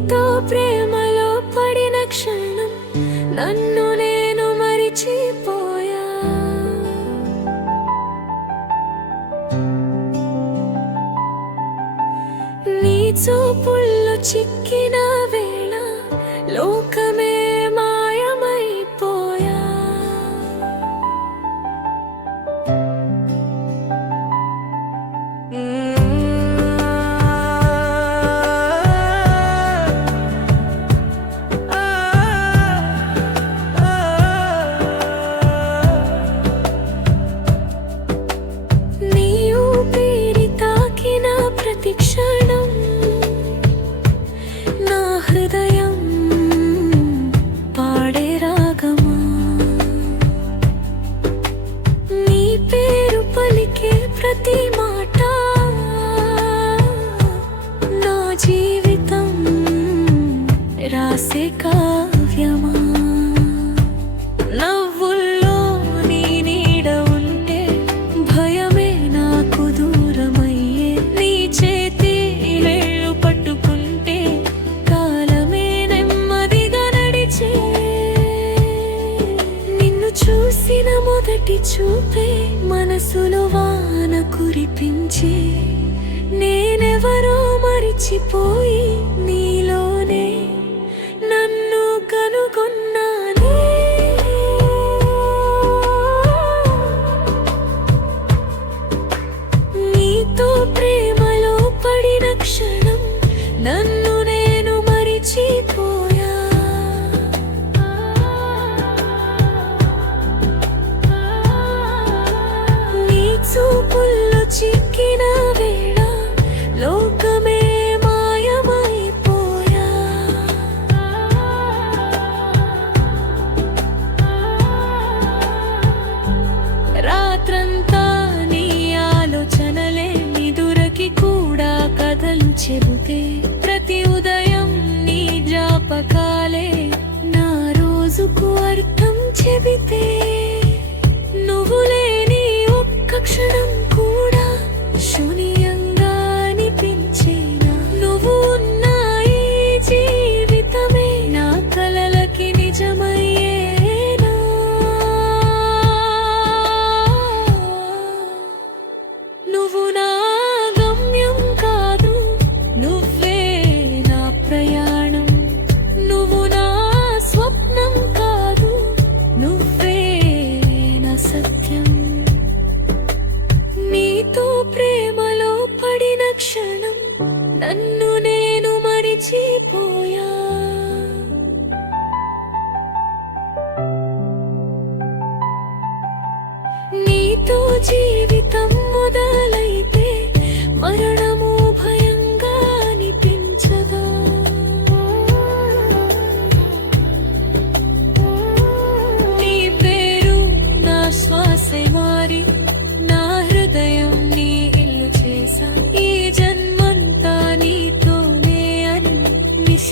నీతో ప్రేమలో పడిన క్షణం నన్ను నేను మరిచిపోయా. నీ చూపుల్లో చిక్కిన వేళ లోకమే మాయమైపోయా. నీ ఊపిరి తాకిన ప్రతి క్షణం నా హృదయం పాడే రాగమా. నీ పేరు పలికే ప్రతి మాట నా జీవితం రాసే కావ్యమా. నవ్వుల్లో నీ నీడ ఉంటే భయమే నాకు దూరమయ్యే. నీ చేతి వేళ్ళు పట్టుకుంటే కాలమే నెమ్మదిగా నడిచే. నిన్ను చూసిన మొదటి చూపే మనసులో వాన కురిపించే. నేనెవరో మరిచిపోయి నీలోనే నన్ను కనుగొన్నానే. నీతో ప్రేమలో పడిన క్షణం నన్ను నేను మరిచిపోయా. నీ చూపుల్లో చిక్కిన వేళ లోకమే మాయమైపోయా. రాత్రంతా నీ ఆలోచనలే నిదురకి కూడా కథలు చెబుతే. ప్రతి ఉదయం నీ జ్ఞాపకాలే నా రోజుకు అర్థం చెబితే. నువ్వు లేని ఒక్క క్షణం కూడా శూన్యంగా అనిపించేనా. నువ్వు ఉన్న ఈ జీవితమే నా కలలకి నిజమయ్యేనా. నువ్వు నా గమ్యం కాదు, నువ్వే నా ప్రయాణం. నువ్వు నా స్వప్నం కాదు, నువ్వే నా సత్యం. నీతో ప్రేమలో పడిన క్షణం నన్ను నేను మరిచిపోయా. నీతో జీవితం మొదలైతే మరణము భయంగా అనిపించదా. నీ పేరు నా శ్వాసే మారి నా హృదయం నీ ఇల్లు చేసా. ఈ జన్మంతా నీతోనే అని నిశ్శ